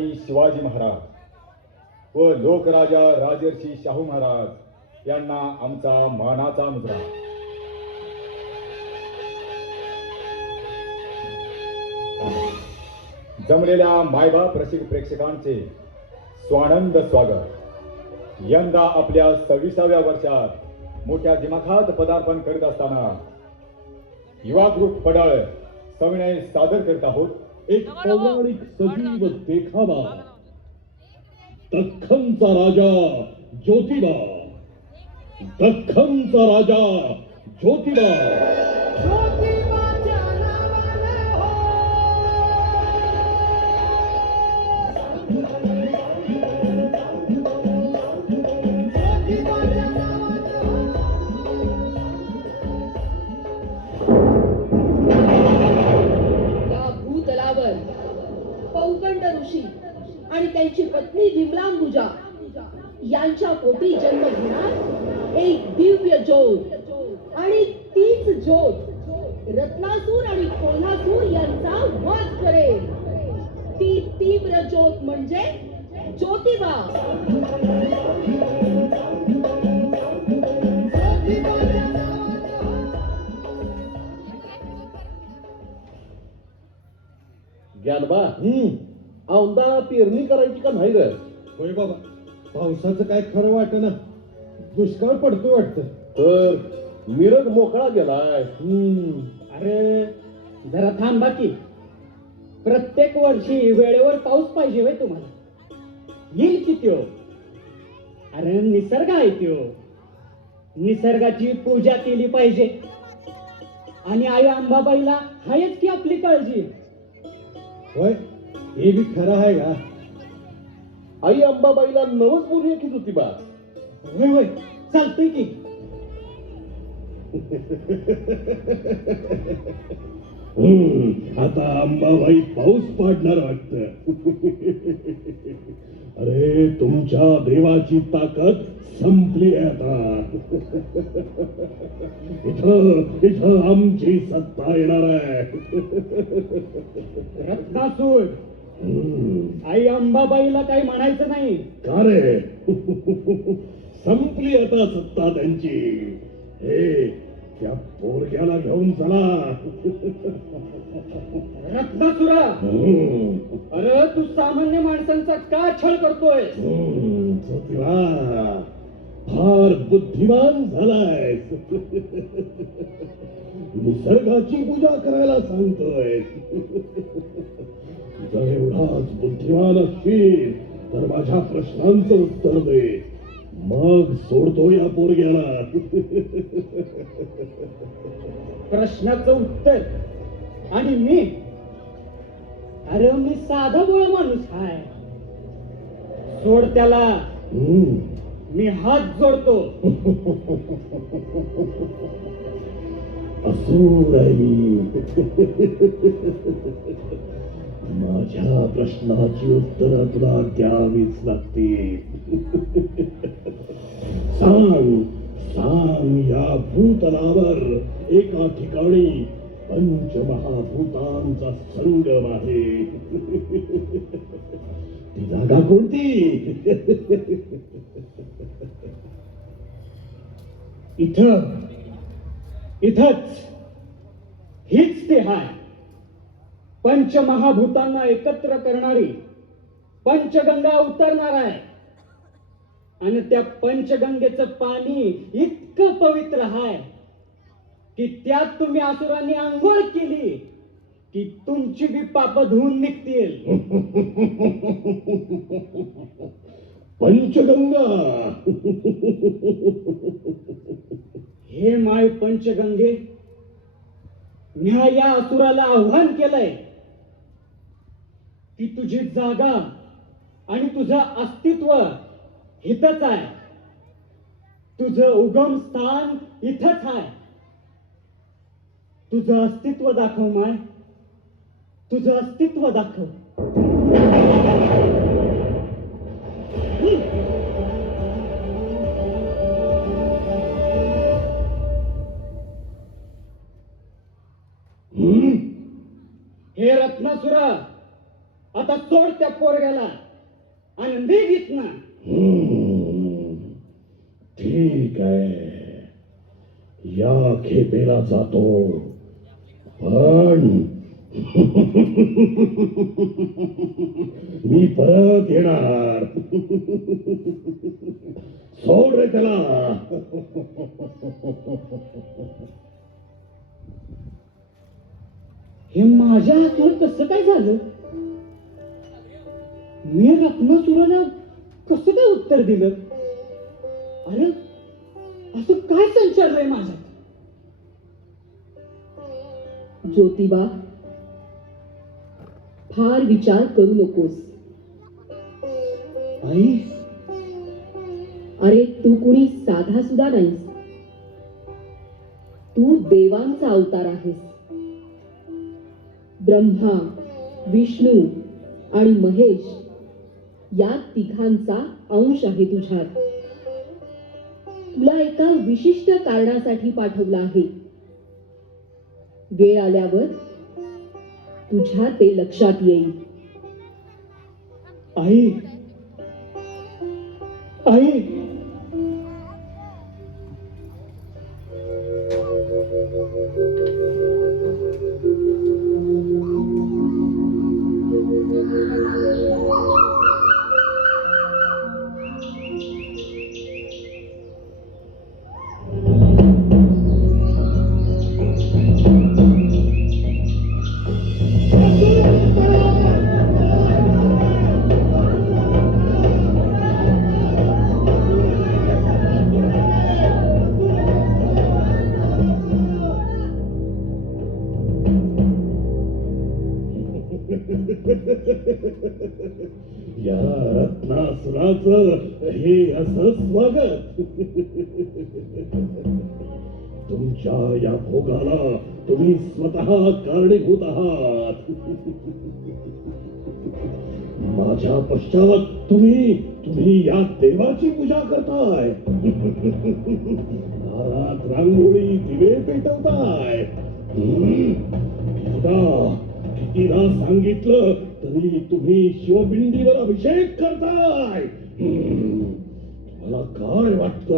शिवाजी महाराज व लोकराजा राजर्षी शाहू महाराज यांना आमचा मानाचा मुद्रा. जमलेल्या मायबाप रसिक प्रेक्षकांचे स्वानंद स्वागत. यंदा आपल्या सव्वीसाव्या वर्षात मोठ्या दिमाखात पदार्पण करीत असताना युवा ग्रुप पडळ सविनय सादर करीत आहोत. एक पौराणिक सजीव देखावा. दख्खनचा राजा ज्योतिबा. दख्खनचा राजा ज्योतिबा. पौगंड ऋषी आणि त्यांची पत्नी विमलांबुजा यांच्या पोटी जन्म घेणार एक दिव्य ज्योत. आणि तीच ज्योत रत्नासूर आणि कोल्हासूर यांचा वध करेल. ती तीव्र ज्योत म्हणजे ज्योतिबा. हो ज्ञानबा औंदा पेरणी करायची का नाही ग? होय बाबा पावसाचं काय खरं वाट ना दुष्काळ पडतो वाटतं. तर मिरग मोकळा गेलाय. हम्म अरे जरा थांबा की. प्रत्येक वर्षी वेळेवर पाऊस पाहिजे होय तुम्हाला. येईल की त्यो? अरे निसर्ग आहे त्यो. निसर्गाची पूजा केली पाहिजे. आणि आई अंबाबाईला हायच की आपली काळजी. होय? हे बी खरं आहे का? आई अंबाबाईला नवस बोलूया की ज्योतिबा होय होय. चालतंय की. हम्म, आता अंबाबाई पाऊस पाडणार वाटत. अरे तुमच्या देवाची ताकद संपली आहे आता. इथं इथं आमची सत्ता येणार आहे. रत्नासूर आई अंबाबाईला काही म्हणायचं नाही. का रे? संपली आता सत्ता त्यांची. हे त्या पोरग्याला घेऊन चला. रत्नासुरा. अरे तू सामान्य माणसांचा का छळ करतोय? ज्योतिबा फार बुद्धिमान झालाय निसर्गाची पूजा करायला सांगतोय. एवढाच बुद्धिमान असशील तर माझ्या प्रश्नांचं उत्तर दे. मग सोडतो या पोरग्याला. प्रश्नाचं उत्तर. आणि मी? अरे मी साधा गोळा माणूस आहे सोड त्याला. हम्म. मी हात जोडतो. मी माझ्या प्रश्नाची उत्तर तुला द्यावीच लागते. सांग सांग या भूतलावर एका ठिकाणी पंचमहाभूतांचा संगम आहे. ती जागा कोणती? इथं इथच. हीच ते हाय. पंचमहाभूतांना एकत्र करणारी पंचगंगा उतरणार आहे. आणि त्या पंचगंगेचं पाणी इतकं पवित्र आहे की त्यात तुम्ही असुरांनी आंघोळ केली की तुमची बी पाप धुवून निघतील. पंचगंगा. हे माय पंचगंगे न्या या असुराला आव्हान केलंय. की तुझी जागा आणि तुझं अस्तित्व इथंच आहे. तुझं उगम स्थान इथंच आहे. तुझं अस्तित्व दाखव माय. तुझं अस्तित्व दाखव. हम्म? हे रत्नासुरा आता सोड त्या पोरग्याला आनंदी गीत ना ठीक आहे. या खेपेला जातो. पण मी परत येणार. सोड रे त्याला. हे माझ्या हातून कसं काय झालं? मी रत्नासुराला कसं काय उत्तर दिलं? अरे असं काय संचारलंय माझ्यात? ज्योतिबा फार विचार करू नकोस. आई? अरे तू कुणी साधा सुद्धा नाहीस. तू देवांचा अवतार आहेस. ब्रह्मा विष्णू आणि महेश या तिघांचा अंश आहे तुझ्यात. तुला एका विशिष्ट कारणासाठी पाठवलं आहे. वेळ आल्यावर तुझ्या ते लक्षात येईल. आई. आई. या रत्नासुराच हे अस स्वागत. तुमच्या या भोगाला तुम्ही स्वतः कारणीभूत आहात. माझ्या पश्चात तुम्ही तुम्ही या देवाची पूजा करताय. रांगोळी दिवे पेटवताय. हम्म. सांगितलं तरी तुम्ही शिवबिंदीवर अभिषेक करताय हम्म. मला काय वाटत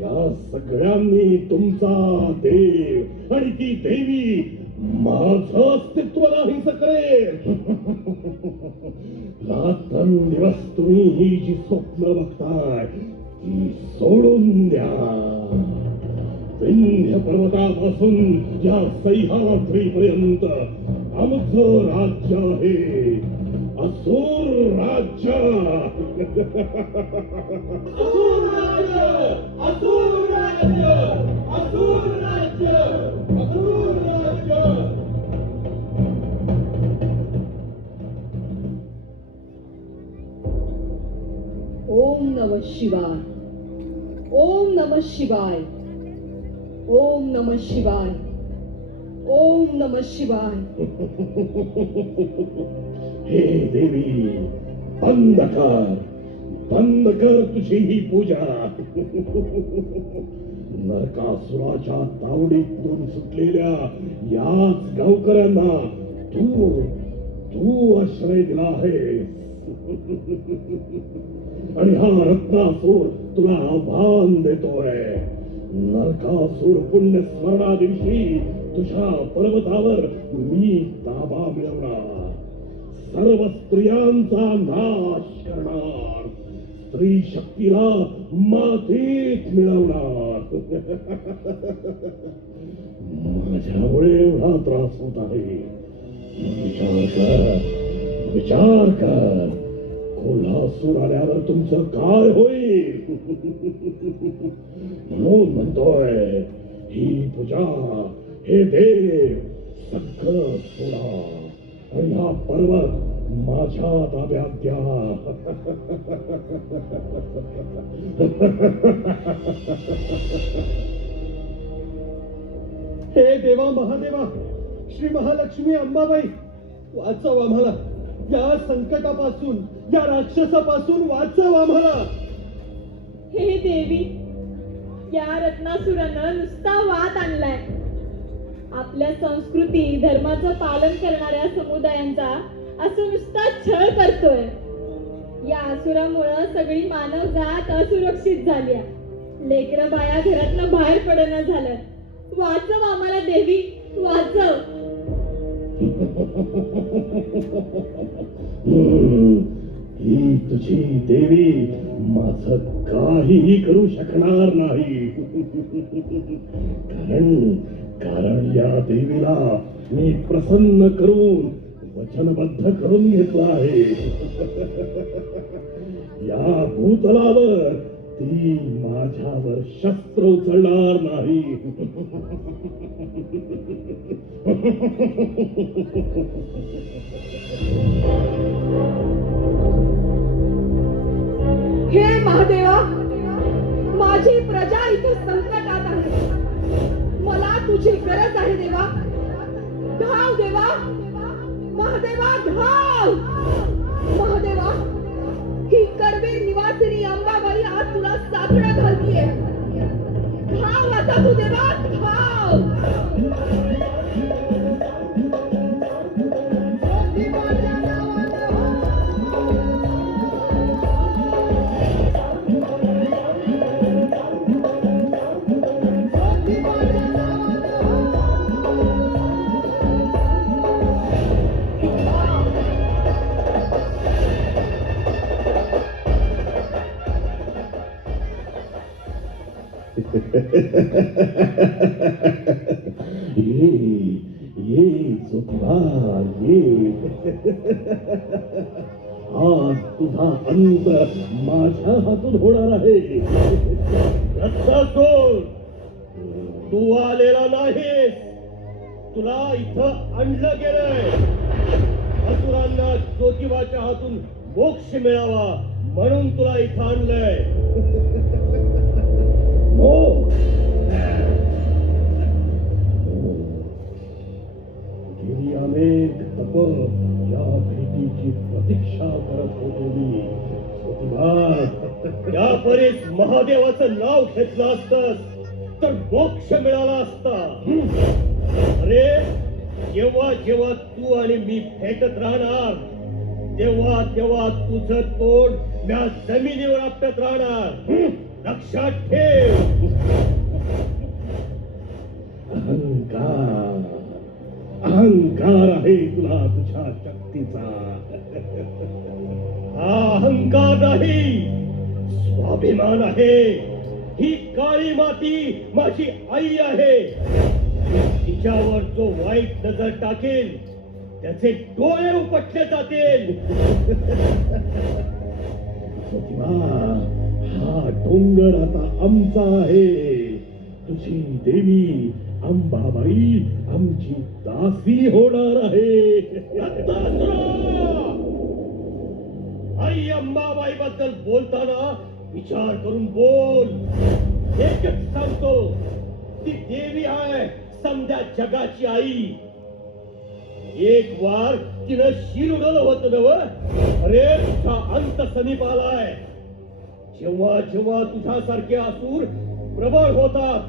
या सगळ्यांनी तुमचा देव आणि ती देवी माझ अस्तित्व नाही करेल रात्रंदिवस तुम्ही ही जी स्वप्न बघताय ती सोडून द्या विंध्य पर्वतापासून या सह्याद्रीपर्यंत आमचं राज्य आहे असुर राज्य असुर राज्य असुर राज्य असुर राज्य असुर राज्य ओम नम शिवाय। ओम नम शिवाय। ओम नम शिवाय। ओम नम शिवाय। हे देवी बंद कर बंद कर तुझी ही पूजा. नरकासुराच्या तावडीतून सुटलेल्या याच गावकऱ्यांना तू तू आश्रय दिला आहे आणि हा रत्नासूर तुला आव्हान देतोय. नरकासूर पुण्य स्मरणा दिवशी तुझ्या पर्वतावर मी ताबा मिळवणार. सर्व स्त्रियांचा नाश करणार. स्त्री शक्तीला मातीत मिळवणार. माझ्यामुळे एवढा त्रास होत आहे. विचार कर विचार कर. कोल्हासूर आल्यावर तुमचं काय होईल? म्हणून म्हणतोय ही पूजा हे देव सगळं सोडा. आणि हा पर्वत माझ्या ताब्यात द्या. हे देवा महादेवा श्री महालक्ष्मी अंबाबाई वाचव आम्हाला. या संकटापासून या राक्षसापासून वाचव आम्हाला. हे देवी या रत्नासुरानं नुसता वाद आणलाय. आपल्या संस्कृती धर्माचं पालन करणाऱ्या समुदायांचा असं नुसता छळ करतोय. या असुरामुळं सगळी मानव जात असुरक्षित झाली लेकर बाया घरातनं बाहेर पडणं झालं. वाचव आम्हाला देवी. वाचव. ही तुझी देवी माझ काहीही करू शकणार नाही. कारण कारण या देवीला मी प्रसन्न करून वचनबद्ध करून घेतला आहे. या भूतलावर ती माझ्यावर शस्त्र उचलणार नाही. हे महादेवा माझी प्रजा इथे संकटात आहे. मला तुझी गरज आहे देवा. धाव देवा. महादेवा धाव. महादेवा ही कडवीर निवासिनी अंबाबाई आज तुला साकडं घालतीये. धाव आता तू देवा धाव. ये ये जोतिबा ये आज तुझा अंत माझ्या हातून होणार आहे रत्नासूर तू आलेला नाहीस तुला इथं आणलं गेलंय असुरांना ज्योतिबाच्या हातून मोक्ष मिळावा म्हणून तुला इथं आणलंय गेली अनेक तप या भेटीची प्रतीक्षा करत होतो मी ज्योतिबा, परीस महादेवाचं नाव घेतलं असतस तर मोक्ष मिळाला असता. अरे जेव्हा जेव्हा तू आणि मी फेकत राहणार तेव्हा तेव्हा तुझं तोंड म्या जमिनीवर आपटत राहणार. लक्षात ठेव. अहंकार. अहंकार आहे तुला तुझ्या शक्तीचा. हा अहंकार नाही स्वाभिमान आहे. ही काळी माती माझी आई आहे. तिच्यावर जो वाईट नजर टाकेल त्याचे डोळे उपटले जातील. हा डोंगर आता आमचा आहे. तुझी देवी अंबाबाई आमची दासी होणार आहे. आई अंबाबाई बद्दल बोलताना विचार करून बोल. एकच सांगतो ती देवी आहे समजा जगाची आई. एक वार तिनं शिर उडवलं होत नव अरे तुझा अंत समीप आलाय जेव्हा जेव्हा तुझ्यासारखे असूर प्रबळ होतात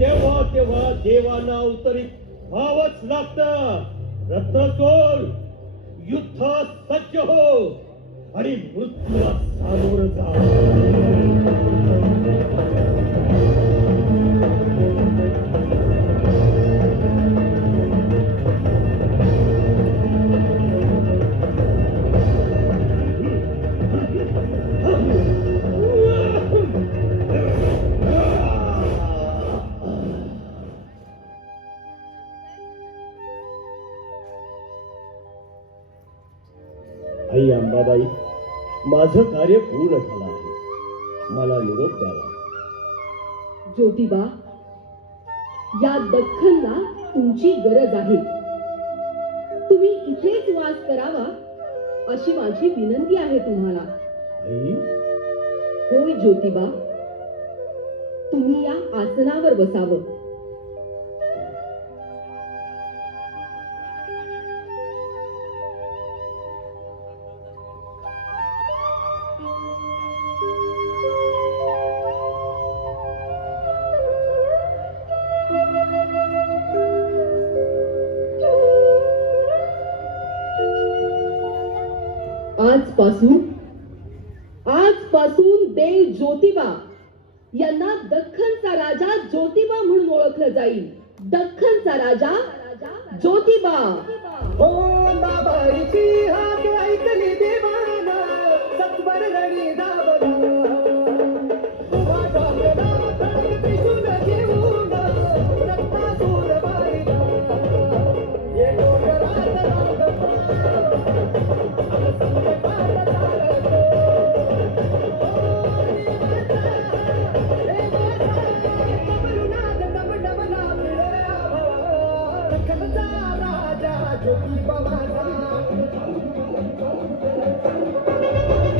तेव्हा तेव्हा देवांना उत्तरित व्हावंच लागत रत्नसोल युद्धात सज्ज हो आणि मृत्यूला सामोरं जा. अंबाबाई माझं कार्य पूर्ण झालं आहे. मला निरोप द्यावा. ज्योतिबा या दख्खनला तुमची गरज आहे. तुम्ही इथेच वास करावा अशी माझी विनंती आहे तुम्हाला. होय ज्योतिबा तुम्ही या आसनावर बसावं. आजपासून आजपासून देव ज्योतिबा यांना दख्खनचा राजा ज्योतिबा म्हणून ओळखलं जाईल. दख्खनचा राजा ज्योतिबा. ओ बाबा ऐकली देवाना सत्वर